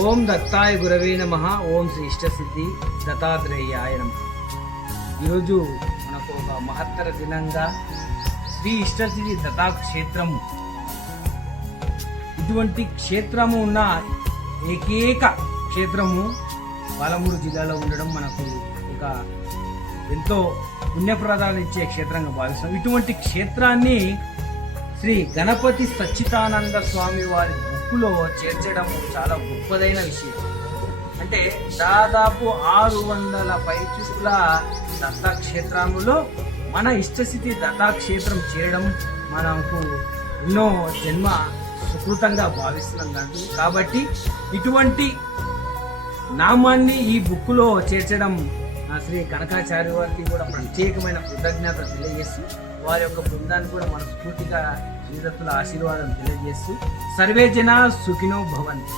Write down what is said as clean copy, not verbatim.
ఓం దత్తాయ గురవే నమః. ఓం శ్రీ ఇష్టసిద్ధి దత్తాత్రేయాయ నమః. ఈరోజు మనకు ఒక మహత్తర దినంగా శ్రీ ఇష్టసిద్ధి దత్తా క్షేత్రము, ఇటువంటి క్షేత్రము ఉన్న ఏకైక క్షేత్రము పాలమూరు జిల్లాలో ఉండడం మనకు ఒక ఎంతో పుణ్యప్రదాలు ఇచ్చే క్షేత్రంగా భావిస్తాం. ఇటువంటి క్షేత్రాన్ని శ్రీ గణపతి సచ్చిదానంద స్వామి వారి బుక్కులో చేర్చడం చాలా గొప్పదైన విషయం. అంటే దాదాపు 600 పైచుల దత్తాక్షేత్రములో మన ఇష్టస్థితి దత్తాక్షేత్రం చేరడం మనకు ఎన్నో జన్మ సుకృతంగా భావిస్తున్నాం. కాబట్టి ఇటువంటి నామాన్ని ఈ బుక్కులో చేర్చడం శ్రీ కనకాచార్య వారికి కూడా ప్రత్యేకమైన కృతజ్ఞత తెలియజేస్తూ, వారి యొక్క బృందాన్ని కూడా మనస్ఫూర్తిగా శ్రీదత్తుల ఆశీర్వాదం తెలియజేస్తూ, సర్వే జన సుఖినో భవంతు.